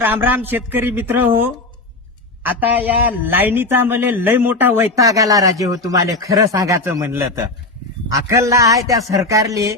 राम राम शेतकरी मित्र हो. आता या लाईनीचा मला लय मोठा वैताग आला राजे हो. तुम्हाला खरं सांगायचं म्हणलं तर अकलला आहे त्या सरकारले.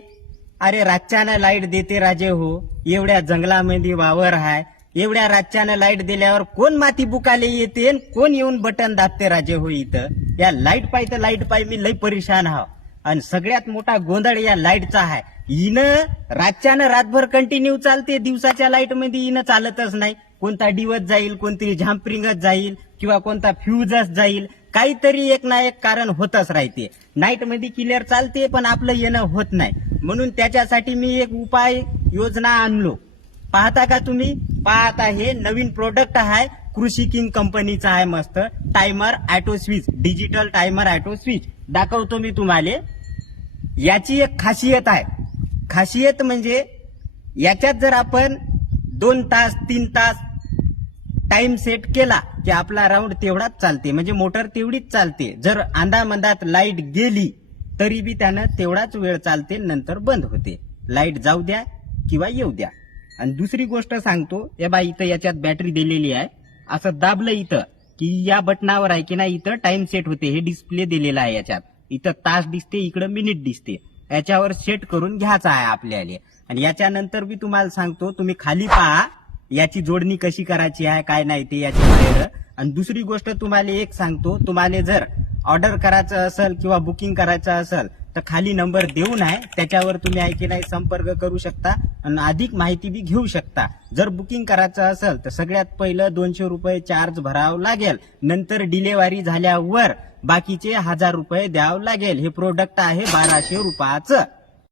अरे रातच्यानं लाईट देते राजे हो. एवढ्या जंगलामध्ये वावर आहे, एवढ्या रातच्यानं लाईट दिल्यावर कोण माती बुकाले येते, कोण येऊन बटन दाबते राजे हो. इथं या लाईट पाय मी लय परेशान हाव. आणि सगळ्यात मोठा गोंधळ या लाईटचा आहे. हिनं रातच्यानं रातभर कंटिन्यू चालते, दिवसाच्या लाईट मध्ये हिनं चालतच नाही. कोणता दिवस जाईल, कोणतरी झांपरिंगच जाईल किंवा कोणता फ्यूजच जाईल, काहीतरी एक ना एक कारण होतच राहते. नाईट मध्ये क्लिअर चालते पण आपलं येणं होत नाही. म्हणून त्याच्यासाठी मी एक उपाय योजना आणलो. पाहता का तुम्ही? पाहता, हे नवीन प्रोडक्ट आहे, कृषी किंग कंपनीचा आहे. मस्त timer auto switch, digital timer auto switch दाखवतो मी तुम्हाला. याची एक खासियत आहे. खासियत म्हणजे याच्यात जर आपण 2 तास 3 तास टाइम सेट केला की आपला राऊंड तेवढाच चालते, म्हणजे मोटर तेवढीच चालते. जर अंदामंदात लाईट गेली तरी बी त्यानं तेवढाच वेळ चालते, नंतर बंद होते. लाईट जाऊ द्या किंवा येऊ द्या. आणि दुसरी गोष्ट सांगतो, हे बा इथं याच्यात बॅटरी दिलेली आहे. असं दाबलं इथं की या बटनावर आहे की नाही इथं टाइम सेट होते. हे डिस्प्ले दिलेला आहे याच्यात. इथं तास दिसते, इकडं मिनिट दिसते. याच्यावर सेट करून घ्यायचा आहे आपल्याला. आणि याच्यानंतर मी तुम्हाला सांगतो, तुम्ही खाली पहा याची जोडणी कशी करायची आहे काय नाही ते याची बाहेर. आणि दुसरी गोष्ट तुम्हाला एक सांगतो, तुम्हाला जर ऑर्डर करायचं असेल किंवा बुकिंग करायचं असेल तर खाली नंबर देऊन आहे, त्याच्यावर तुम्ही आहे की नाही संपर्क करू शकता आणि अधिक माहिती बी घेऊ शकता. जर बुकिंग करायचं असेल तर सगळ्यात पहिलं 200 रुपये चार्ज भरावं लागेल. नंतर डिलेवरी झाल्यावर बाकीचे 1000 रुपये द्यावं लागेल. हे प्रोडक्ट आहे 1200 रुपयाचं.